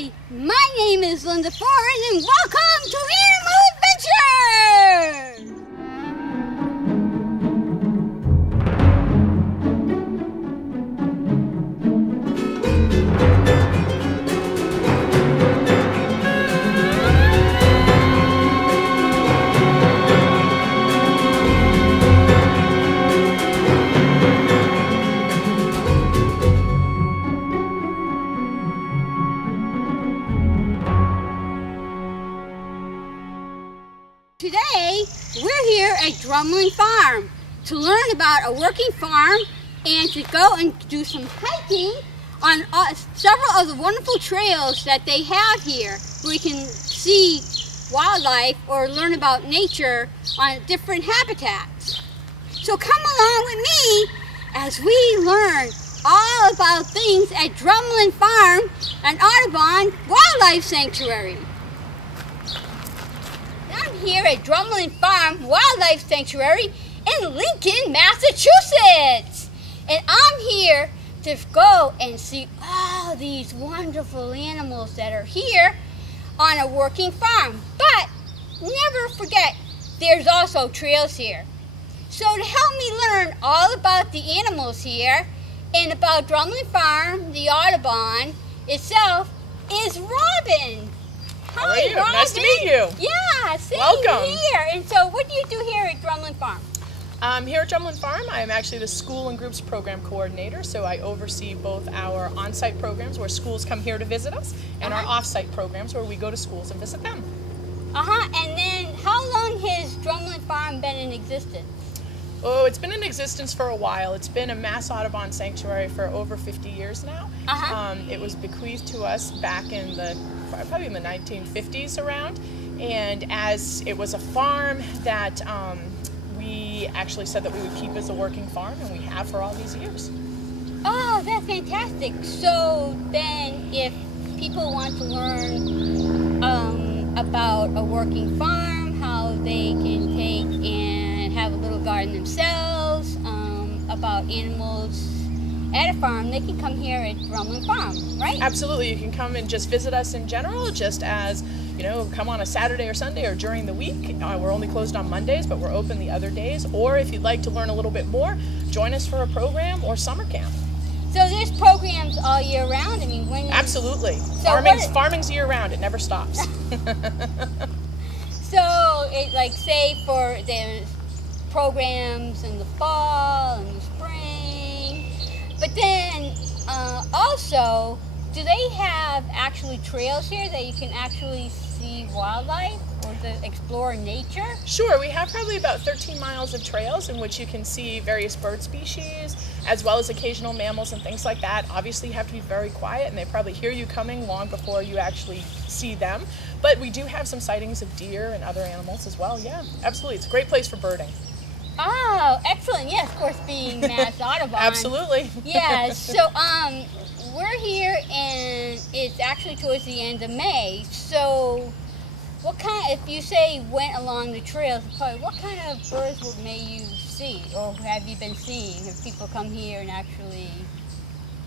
Hi, my name is Linda Forrest and welcome to Animal Adventure! Today, we're here at Drumlin Farm to learn about a working farm and to go and do some hiking on several of the wonderful trails that they have here where we can see wildlife or learn about nature on different habitats. So come along with me as we learn all about things at Drumlin Farm and Audubon Wildlife Sanctuary. I'm here at Drumlin Farm Wildlife Sanctuary in Lincoln, Massachusetts. And I'm here to go and see all these wonderful animals that are here on a working farm. But never forget, there's also trails here. So to help me learn all about the animals here and about Drumlin Farm, the Audubon itself, is Robin. How are you? Robin. Nice to meet you. Yeah, same Welcome. here. And so what do you do here at Drumlin Farm? Here at Drumlin Farm, I am actually the School and Groups Program Coordinator, so I oversee both our on-site programs where schools come here to visit us and our off-site programs where we go to schools and visit them. And then how long has Drumlin Farm been in existence? Oh, it's been in existence for a while. It's been a Mass Audubon sanctuary for over 50 years now. It was bequeathed to us back in probably in the 1950s around, and as it was a farm that we actually said that we would keep as a working farm, and we have for all these years. Oh, that's fantastic. So then if people want to learn about a working farm, how they can take and have a little garden themselves, about animals at a farm, they can come here at Drumlin Farm, right? Absolutely. You can come and just visit us in general, just as, you know, come on a Saturday or Sunday or during the week. We're only closed on Mondays, but we're open the other days. Or if you'd like to learn a little bit more, join us for a program or summer camp. So there's programs all year round? I mean, when... Absolutely. So farming's year round. It never stops. So, like, say for there's programs in the fall and the spring, but then also, do they have actually trails here that you can actually see wildlife or to explore nature? Sure, we have probably about 13 miles of trails in which you can see various bird species as well as occasional mammals and things like that. Obviously you have to be very quiet and they probably hear you coming long before you actually see them. But we do have some sightings of deer and other animals as well. Yeah, absolutely. It's a great place for birding. Oh, excellent. Yes, of course, being Mass Audubon. Absolutely. Yeah, so we're here and it's actually towards the end of May. So what kind, if you say went along the trails, probably what kind of birds may you see or have you been seeing? Have people come here and actually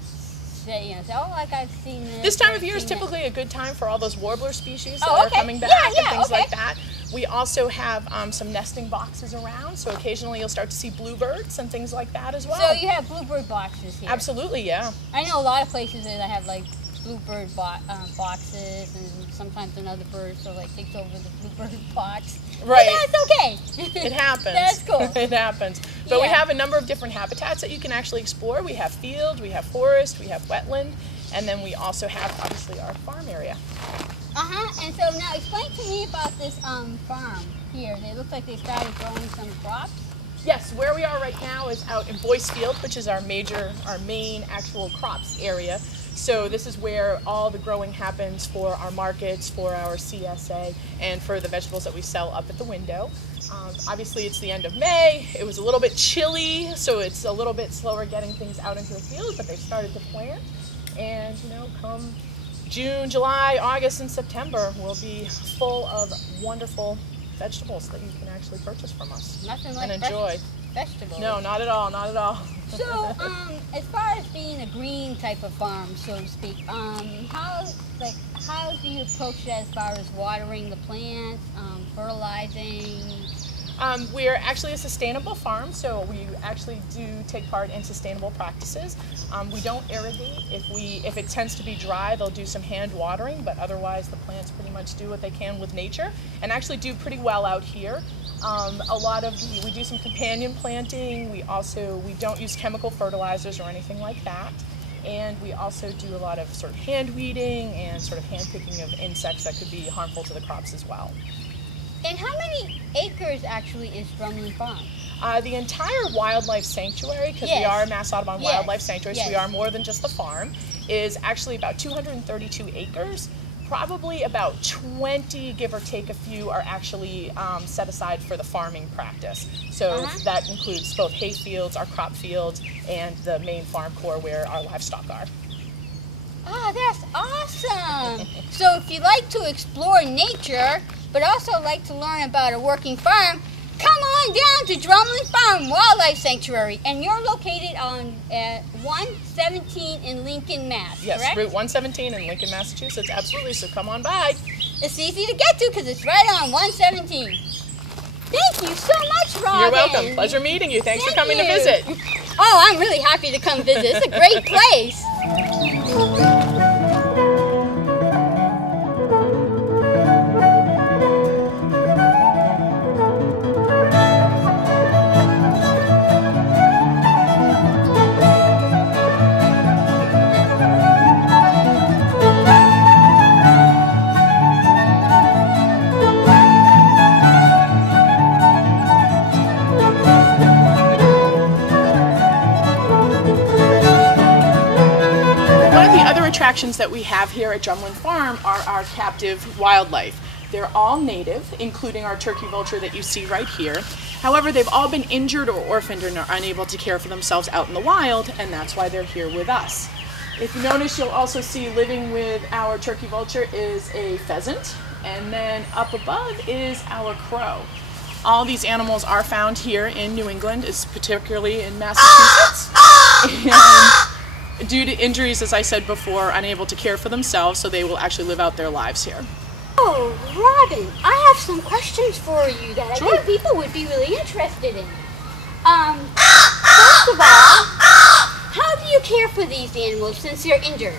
say, you know, say, oh, like I've seen this. This time of year is typically a good time for all those warbler species that are coming back and things like that. We also have some nesting boxes around, so occasionally you'll start to see bluebirds and things like that as well. So you have bluebird boxes here? Absolutely, yeah. I know a lot of places that have like bluebird boxes, and sometimes another bird so like takes over the bluebird box. Right. But that's okay. It happens. That's cool. It happens. But we have a number of different habitats that you can actually explore. We have field, we have forest, we have wetland, and then we also have obviously our farm area. And so now explain to me about this farm here. It looks like they started growing some crops. Yes, where we are right now is out in Boyce Field, which is our main actual crops area. So this is where all the growing happens for our markets, for our CSA, and for the vegetables that we sell up at the window. Obviously it's the end of May. It was a little bit chilly, so it's a little bit slower getting things out into the field, but they've started to plant. And, you know, come June, July, August, and September will be full of wonderful vegetables that you can actually purchase from us. Nothing like and enjoy. Vegetables. No, not at all, not at all. So, as far as being a green type of farm, so to speak, how do you approach that as far as watering the plants, fertilizing? We're actually a sustainable farm, so we actually do take part in sustainable practices. We don't irrigate. If it tends to be dry, they'll do some hand watering, but otherwise the plants pretty much do what they can with nature and actually do pretty well out here. We do some companion planting. We don't use chemical fertilizers or anything like that. And we also do a lot of sort of hand weeding and sort of hand picking of insects that could be harmful to the crops as well. And how many acres actually is Drumlin Farm? The entire wildlife sanctuary, because we are a Mass Audubon wildlife sanctuary, so we are more than just the farm, is actually about 232 acres. Probably about 20, give or take a few, are actually set aside for the farming practice. So that includes both hay fields, our crop fields, and the main farm core where our livestock are. Oh, that's awesome! So if you like to explore nature, but also like to learn about a working farm, come on down to Drumlin Farm Wildlife Sanctuary, and you're located on 117 in Lincoln, Mass. Yes, correct? Route 117 in Lincoln, Massachusetts. Absolutely. So come on by. It's easy to get to because it's right on 117. Thank you so much, Robin. You're welcome. Pleasure meeting you. Thanks for coming to visit. Oh, I'm really happy to come visit. It's a great place. Attractions that we have here at Drumlin Farm are our captive wildlife. They're all native, including our turkey vulture that you see right here. However, they've all been injured or orphaned and are unable to care for themselves out in the wild, and that's why they're here with us. If you notice, you'll also see living with our turkey vulture is a pheasant, and then up above is our crow. All these animals are found here in New England, particularly in Massachusetts. And due to injuries, as I said before, unable to care for themselves, so they will actually live out their lives here. Oh, Robin, I have some questions for you that I think people would be really interested in. First of all, how do you care for these animals since they're injured?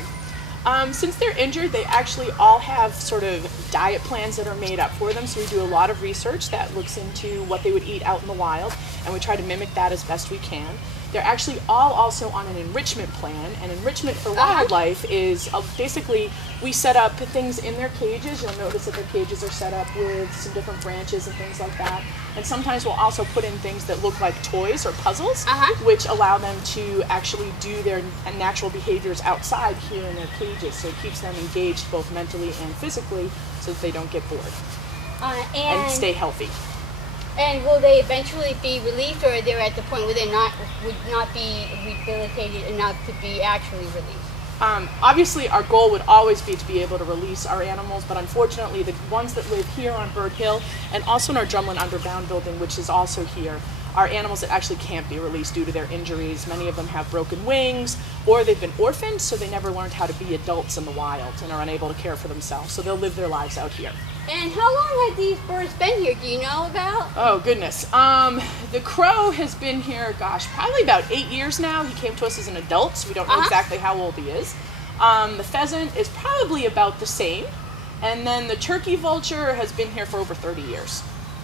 Since they're injured, they actually all have sort of diet plans that are made up for them, so we do a lot of research that looks into what they would eat out in the wild, and we try to mimic that as best we can. They're actually all also on an enrichment plan, and enrichment for wildlife is basically we set up things in their cages. You'll notice that their cages are set up with some different branches and things like that. And sometimes we'll also put in things that look like toys or puzzles, which allow them to actually do their natural behaviors outside here in their cages. So it keeps them engaged both mentally and physically so that they don't get bored and stay healthy. And will they eventually be released, or are they at the point where they would not be rehabilitated enough to be actually released? Obviously, our goal would always be to be able to release our animals, but unfortunately, the ones that live here on Bird Hill and also in our Drumlin Underground building, which is also here, are animals that actually can't be released due to their injuries. Many of them have broken wings, or they've been orphaned, so they never learned how to be adults in the wild and are unable to care for themselves. So they'll live their lives out here. And how long have these birds been here? Do you know about? Oh, goodness. The crow has been here, gosh, probably about 8 years now. He came to us as an adult, so we don't know exactly how old he is. The pheasant is probably about the same. And then the turkey vulture has been here for over 30 years.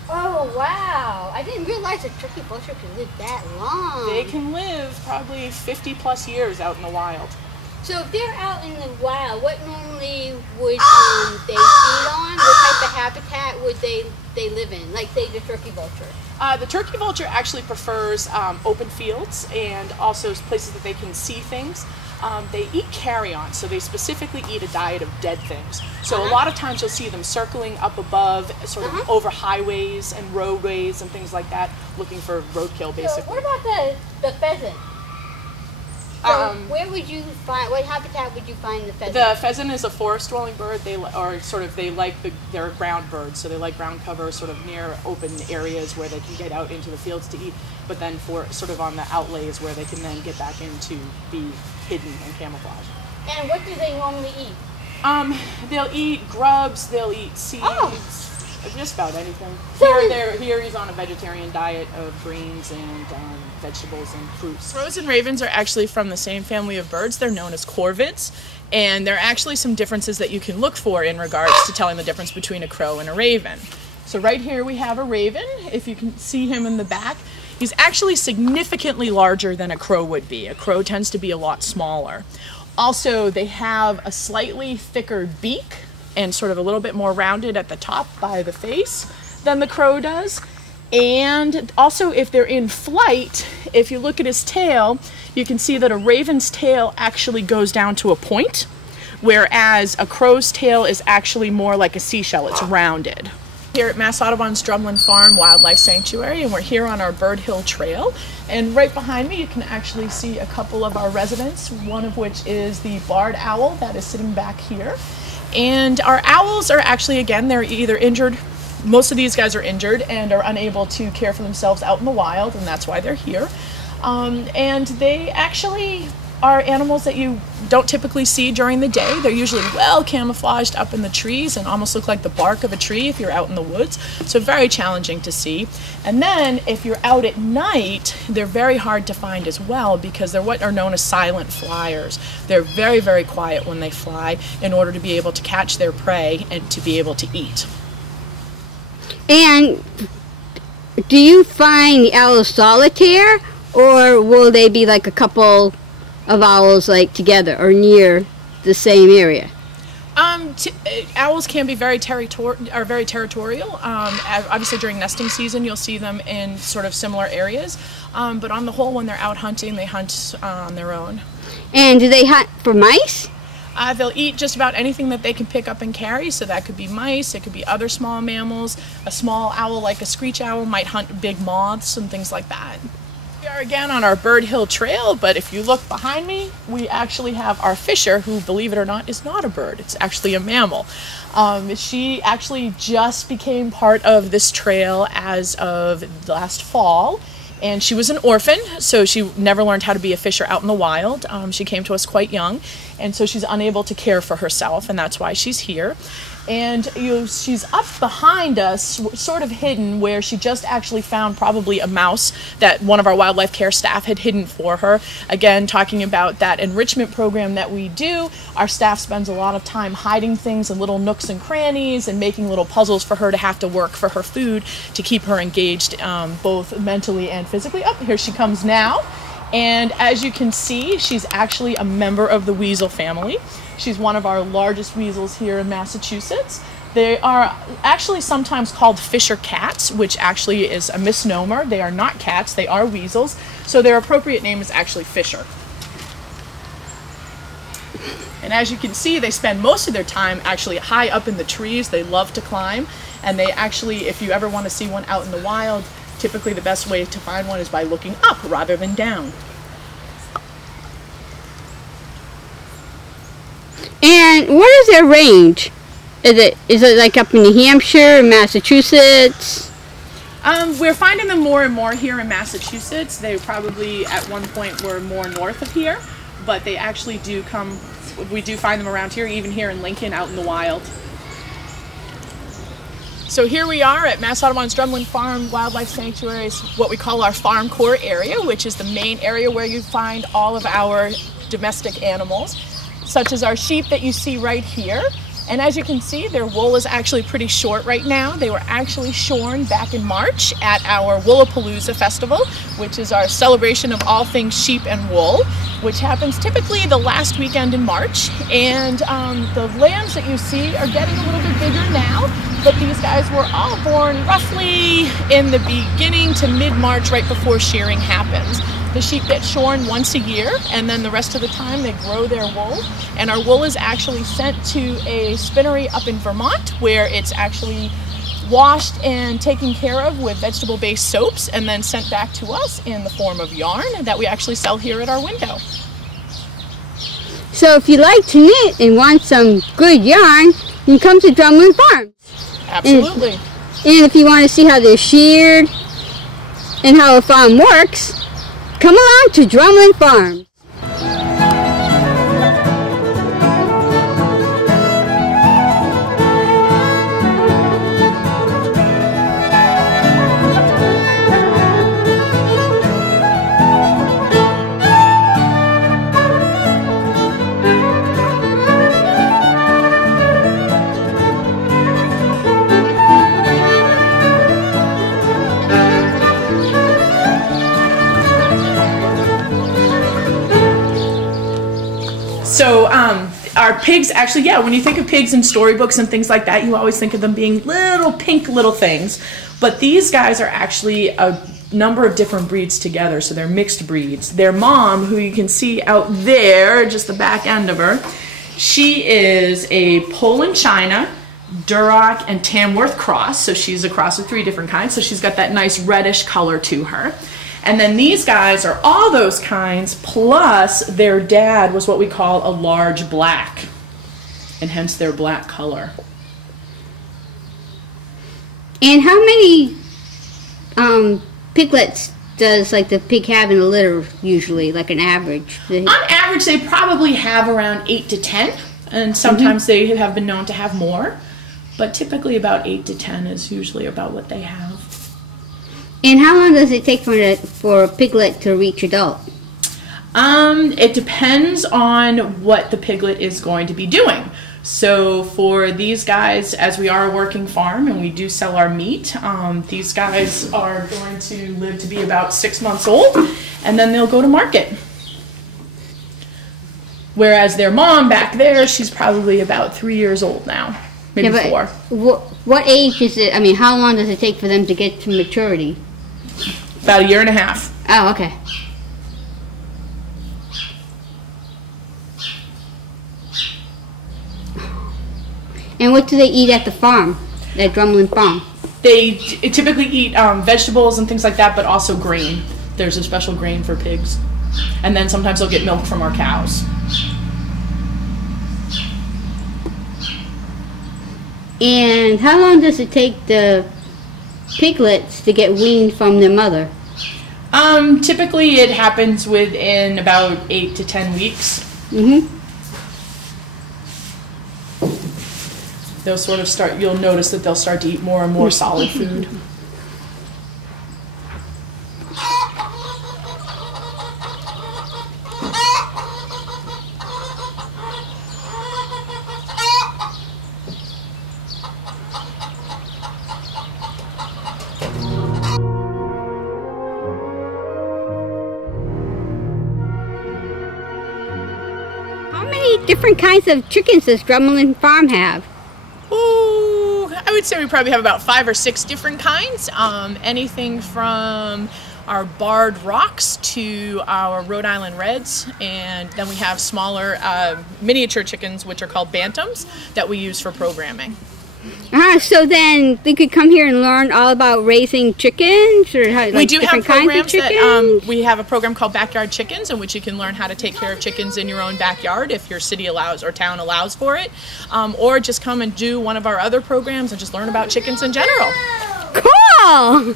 Oh, wow. I didn't realize a turkey vulture could live that long. They can live probably 50 plus years out in the wild. So if they're out in the wild, what normally would they feed on? What type of habitat would they live in? Like, say, the turkey vulture. The turkey vulture actually prefers open fields and also places that they can see things. They eat carrion, so they specifically eat a diet of dead things. So a lot of times you'll see them circling up above, sort of over highways and roadways and things like that, looking for roadkill, basically. So what about the pheasant? So where would you find, what habitat would you find the pheasant? The pheasant is a forest-dwelling bird. They like they're ground birds, so they like ground cover, sort of near open areas where they can get out into the fields to eat. But then for sort of on the outlays where they can then get back in to be hidden and camouflage. And what do they normally eat? They'll eat grubs. They'll eat seeds. Just about anything. So here he's on a vegetarian diet of greens and vegetables and fruits. Crows and ravens are actually from the same family of birds. They're known as corvids, and there are actually some differences that you can look for in regards to telling the difference between a crow and a raven. So right here we have a raven. If you can see him in the back, he's actually significantly larger than a crow would be. A crow tends to be a lot smaller. Also, they have a slightly thicker beak and sort of a little bit more rounded at the top by the face than the crow does. And also, if they're in flight, if you look at his tail, you can see that a raven's tail actually goes down to a point, whereas a crow's tail is actually more like a seashell. It's rounded. Here at Mass Audubon's Drumlin Farm Wildlife Sanctuary, and we're here on our Bird Hill Trail. And right behind me you can actually see a couple of our residents, one of which is the barred owl that is sitting back here. And our owls are actually, again, they're either injured, most of these guys are injured and are unable to care for themselves out in the wild, and that's why they're here. And they actually are animals that you don't typically see during the day. They're usually well camouflaged up in the trees and almost look like the bark of a tree if you're out in the woods. So very challenging to see. And then if you're out at night, they're very hard to find as well because they're what are known as silent flyers. They're very, very quiet when they fly in order to be able to catch their prey and to be able to eat. And do you find the owls solitaire, or will they be like a couple of owls like together or near the same area? Owls can be very territorial. Obviously during nesting season you'll see them in sort of similar areas, but on the whole when they're out hunting they hunt on their own. And do they hunt for mice? They'll eat just about anything that they can pick up and carry, so that could be mice, it could be other small mammals. A small owl like a screech owl might hunt big moths and things like that. We are again on our Bird Hill Trail, but if you look behind me, we actually have our fisher, who, believe it or not, is not a bird. It's actually a mammal. She actually just became part of this trail as of last fall, and she was an orphan, so she never learned how to be a fisher out in the wild. She came to us quite young, and so she's unable to care for herself, and that's why she's here. And she's up behind us, sort of hidden, where she just actually found probably a mouse that one of our wildlife care staff had hidden for her. Again, talking about that enrichment program that we do, our staff spends a lot of time hiding things in little nooks and crannies and making little puzzles for her to have to work for her food to keep her engaged both mentally and physically. Oh, here she comes now. And as you can see, she's actually a member of the weasel family. She's one of our largest weasels here in Massachusetts. They are actually sometimes called fisher cats, which actually is a misnomer. They are not cats, they are weasels. So their appropriate name is actually fisher. And as you can see, they spend most of their time actually high up in the trees. They love to climb. And they actually, if you ever want to see one out in the wild, typically the best way to find one is by looking up rather than down. And what is their range? Is it like up in New Hampshire, Massachusetts? We're finding them more and more here in Massachusetts. They probably at one point were more north of here, but they actually do come, we do find them around here, even here in Lincoln out in the wild. So here we are at Mass Audubon's Drumlin Farm Wildlife Sanctuary, what we call our farm core area, which is the main area where you find all of our domestic animals, such as our sheep that you see right here. And as you can see, their wool is actually pretty short right now. They were actually shorn back in March at our Woolapalooza Festival, which is our celebration of all things sheep and wool, which happens typically the last weekend in March. And the lambs that you see are getting a little bit bigger now, but these guys were all born roughly in the beginning to mid-March, right before shearing happens. The sheep get shorn once a year, and then the rest of the time they grow their wool. And our wool is actually sent to a spinnery up in Vermont, where it's actually washed and taken care of with vegetable-based soaps, and then sent back to us in the form of yarn that we actually sell here at our window. So if you like to knit and want some good yarn, you can come to Drumlin Farm. Absolutely. And if you want to see how they're sheared and how a farm works, come along to Drumlin Farm. So our pigs, actually, yeah, when you think of pigs in storybooks and things like that, you always think of them being little pink little things. But these guys are actually a number of different breeds together, so they're mixed breeds. Their mom, who you can see out there, just the back end of her, she is a Poland China, Duroc, and Tamworth cross, so she's a cross of 3 different kinds, so she's got that nice reddish color to her. And then these guys are all those kinds, plus their dad was what we call a large black, and hence their black color. And how many piglets does like the pig have in a litter usually, like an average? On average, they probably have around 8 to 10, and sometimes they have been known to have more, but typically about 8 to 10 is usually about what they have. And how long does it take for a piglet to reach adult? It depends on what the piglet is going to be doing. So for these guys, as we are a working farm and we do sell our meat, these guys are going to live to be about 6 months old, and then they'll go to market. Whereas their mom back there, she's probably about 3 years old now, maybe 4. What age is it? I mean, how long does it take for them to get to maturity? About 1.5 years. Oh, okay. And what do they eat at the farm, at Drumlin Farm? They typically eat vegetables and things like that, but also grain. There's a special grain for pigs. And then sometimes they'll get milk from our cows. And how long does it take the piglets to get weaned from their mother? Typically it happens within about 8 to 10 weeks. They'll sort of start, you'll notice that they'll start to eat more and more solid food. How many different kinds of chickens does Drumlin Farm have? Ooh, I would say we probably have about 5 or 6 different kinds. Anything from our barred rocks to our Rhode Island Reds, and then we have smaller miniature chickens, which are called bantams, that we use for programming. So then they could come here and learn all about raising chickens, or how, like, we do have programs that we have a program called Backyard Chickens, in which you can learn how to take care of chickens in your own backyard if your city allows or town allows for it, or just come and do one of our other programs and just learn about chickens in general. Cool!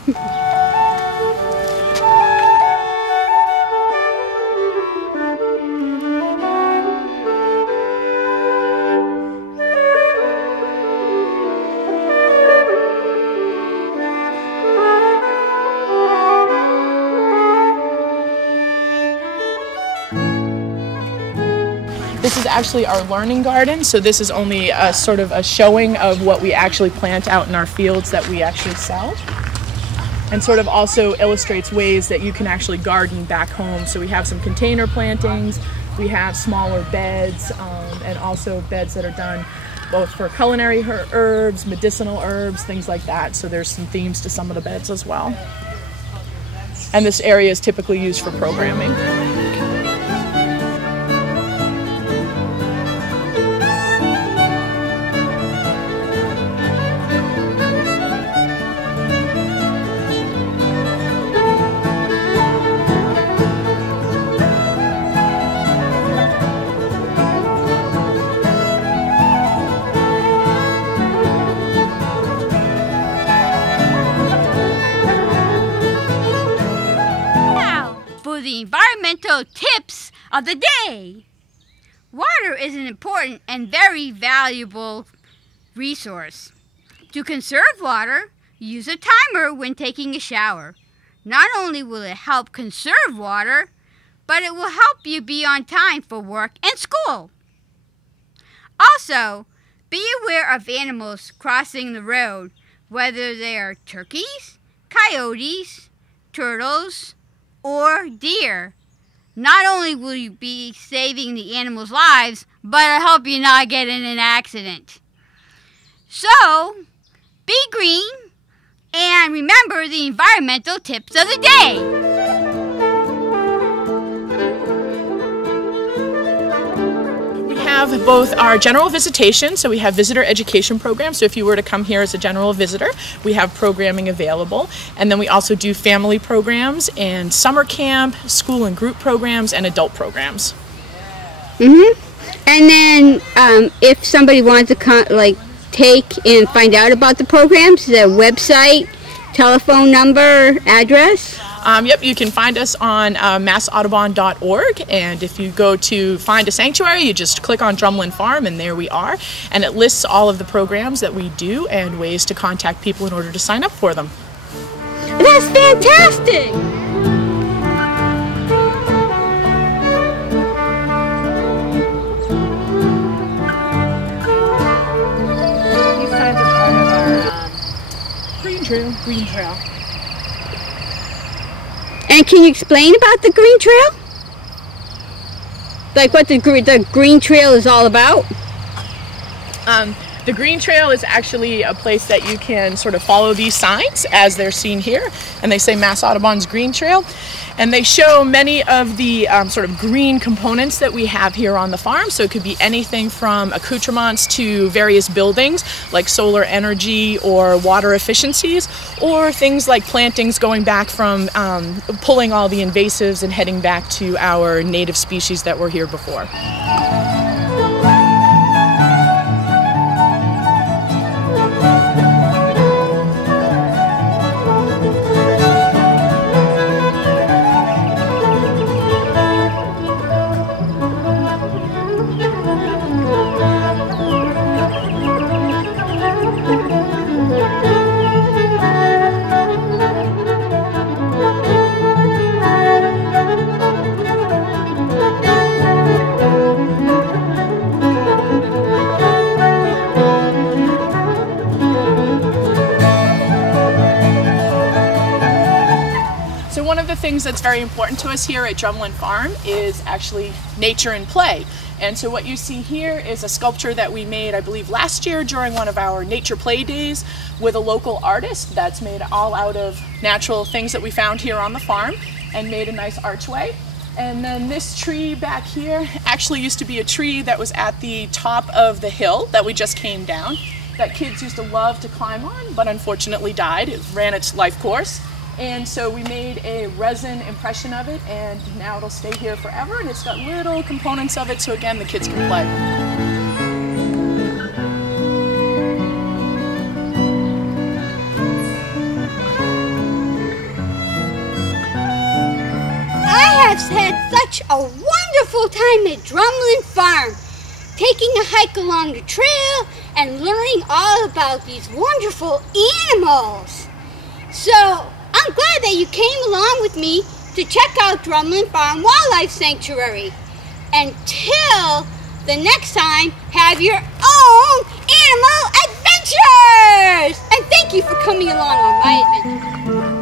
This is actually our learning garden, so this is only a sort of a showing of what we actually plant out in our fields that we actually sell, and sort of also illustrates ways that you can actually garden back home. So we have some container plantings, we have smaller beds, and also beds that are done both for culinary herbs, medicinal herbs, things like that. So there's some themes to some of the beds as well. And this area is typically used for programming. environmental tips of the day. Water is an important and very valuable resource. To conserve water, use a timer when taking a shower. Not only will it help conserve water, but it will help you be on time for work and school. Also, be aware of animals crossing the road, whether they are turkeys, coyotes, turtles, or deer. Not only will you be saving the animals' lives, but it'll help you not get in an accident. So, be green and remember the environmental tips of the day. We have both our general visitation, so we have visitor education programs. So if you were to come here as a general visitor, we have programming available. And then we also do family programs and summer camp, school and group programs, and adult programs. And then if somebody wants to take and find out about the programs, the website, telephone number, address? Yep, you can find us on massaudubon.org, and if you go to find a sanctuary, you just click on Drumlin Farm, and there we are. And it lists all of the programs that we do and ways to contact people in order to sign up for them. That's fantastic! These signs are part of our green trail. And can you explain about the green trail? Like what the green trail is all about? The green trail is actually a place that you can sort of follow these signs as they're seen here, and they say Mass Audubon's Green Trail, and they show many of the sort of green components that we have here on the farm. So it could be anything from accoutrements to various buildings like solar energy or water efficiencies, or things like plantings going back from pulling all the invasives and heading back to our native species that were here before. One of the things that's very important to us here at Drumlin Farm is actually nature and play. And so what you see here is a sculpture that we made, I believe, last year during one of our nature play days with a local artist that's made all out of natural things that we found here on the farm and made a nice archway. And then this tree back here actually used to be a tree that was at the top of the hill that we just came down, that kids used to love to climb on, but unfortunately died. It ran its life course. And so we made a resin impression of it, and now it'll stay here forever, and it's got little components of it, so again, the kids can play. I have had such a wonderful time at Drumlin Farm, taking a hike along the trail and learning all about these wonderful animals. So, I'm glad that you came along with me to check out Drumlin Farm Wildlife Sanctuary. Until the next time, have your own animal adventures! And thank you for coming along on my adventure.